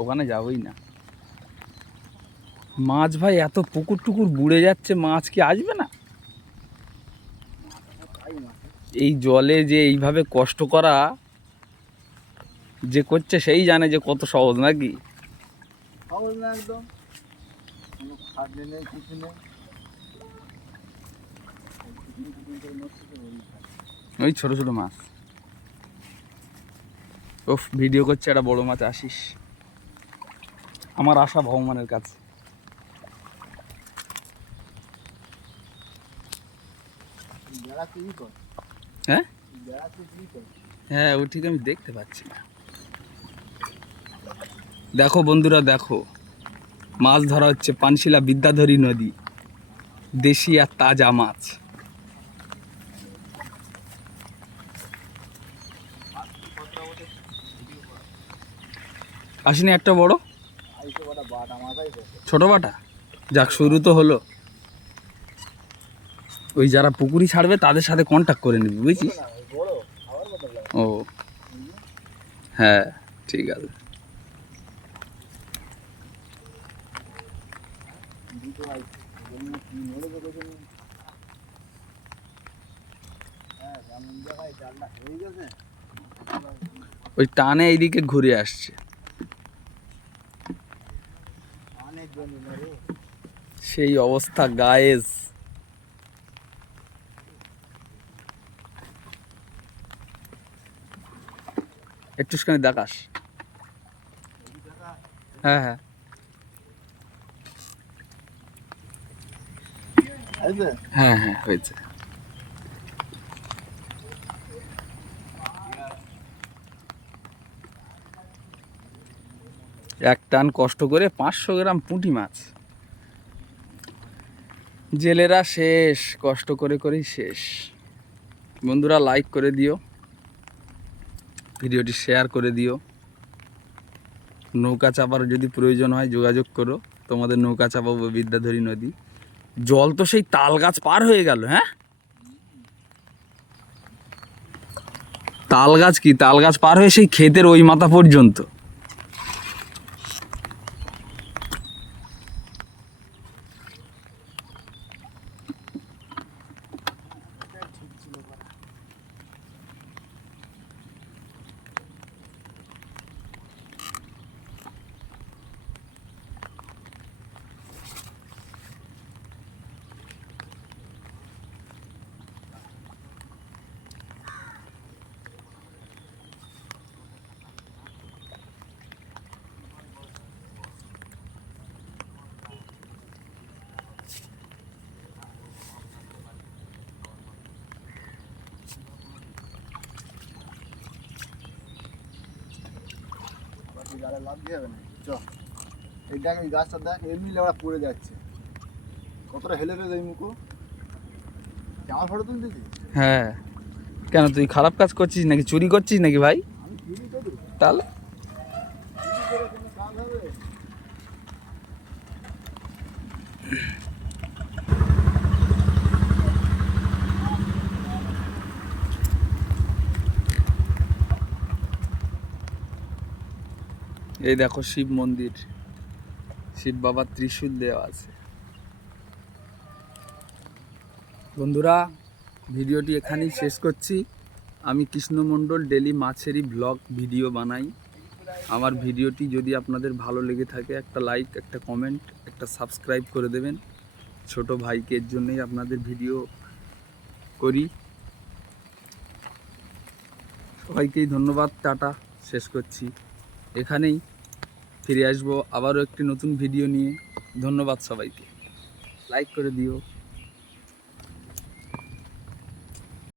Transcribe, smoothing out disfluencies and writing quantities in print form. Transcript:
ওখানে যাবোই না। মাছ ভাই এত পুকুর টুকুর বুড়ে যাচ্ছে, মাছ কি আসবে না? এই জলে যে এইভাবে কষ্ট করা যে করছে সেই জানে যে কত সহজ, নাকি? সহজ না একদম, কোনো খাটনি নেই, কিছু নেই। ওই ছোট ছোট মাছ। ওফ, ভিডিও করছে একটা বড় মাছ, আসিস। আমার আশা ভগবানের কাছে। হ্যাঁ হ্যাঁ, ও ঠিক আমি দেখতে পাচ্ছি না। দেখো বন্ধুরা, দেখো মাছ ধরা হচ্ছে পানশিলা বিদ্যাধরী নদী, দেশি আর তাজা মাছ। আসেনি একটা বড় ছোট বাটা? যাক, শুরু তো হলো। ওই যারা পুকুরি ছাড়বে তাদের সাথে কন্ট্যাক্ট করে নিবি, বুঝছিস? ও হ্যাঁ, ঠিক আছে। ওই টানে এইদিকে ঘুরে আসছে, সেই অবস্থা গায়েস। একটুখানি দেখাস। হ্যাঁ হ্যাঁ হ্যাঁ হ্যাঁ, হয়েছে। এক টান কষ্ট করে 500 গ্রাম পুঁটি মাছ। জেলেরা শেষ, কষ্ট করে করেই শেষ। বন্ধুরা, লাইক করে দিও, ভিডিওটি শেয়ার করে দিও। নৌকা চাপার যদি প্রয়োজন হয় যোগাযোগ করো, তোমাদের নৌকা চাপাবো বিদ্যাধরী নদী। জল তো সেই তাল গাছ পার হয়ে গেল। হ্যাঁ, তাল গাছ কি, তাল গাছ পার হয়ে সেই ক্ষেতের ওই মাথা পর্যন্ত। লাভ দিয়ে হবে না। চ, এই দেখ, এই গাছটা দেখ, এমনি লেবড়া পড়ে যাচ্ছে। কতটা হেলে গেছে এই মুখো। আমার ফটো তুলতেছিস? হ্যাঁ, কেন তুই খারাপ কাজ করছিস নাকি, চুরি করছিস নাকি ভাই? আমি চুরি করি? তাহলে চুরি করে কোনো কাজ হবে? এই দেখো শিব মন্দির, শিব বাবার ত্রিশূল দেওয়া আছে। বন্ধুরা, ভিডিওটি এখানেই শেষ করছি। আমি কৃষ্ণ মণ্ডল, ডেলি মাছেরই ব্লগ ভিডিও বানাই। আমার ভিডিওটি যদি আপনাদের ভালো লেগে থাকে, একটা লাইক, একটা কমেন্ট, একটা সাবস্ক্রাইব করে দেবেন। ছোট ভাইকে এর জন্যই আপনাদের ভিডিও করি। সবাইকেই ধন্যবাদ, টাটা, শেষ করছি এখানেই। ফিরে আসবো আবারও একটি নতুন ভিডিও নিয়ে। ধন্যবাদ সবাইকে, লাইক করে দিও।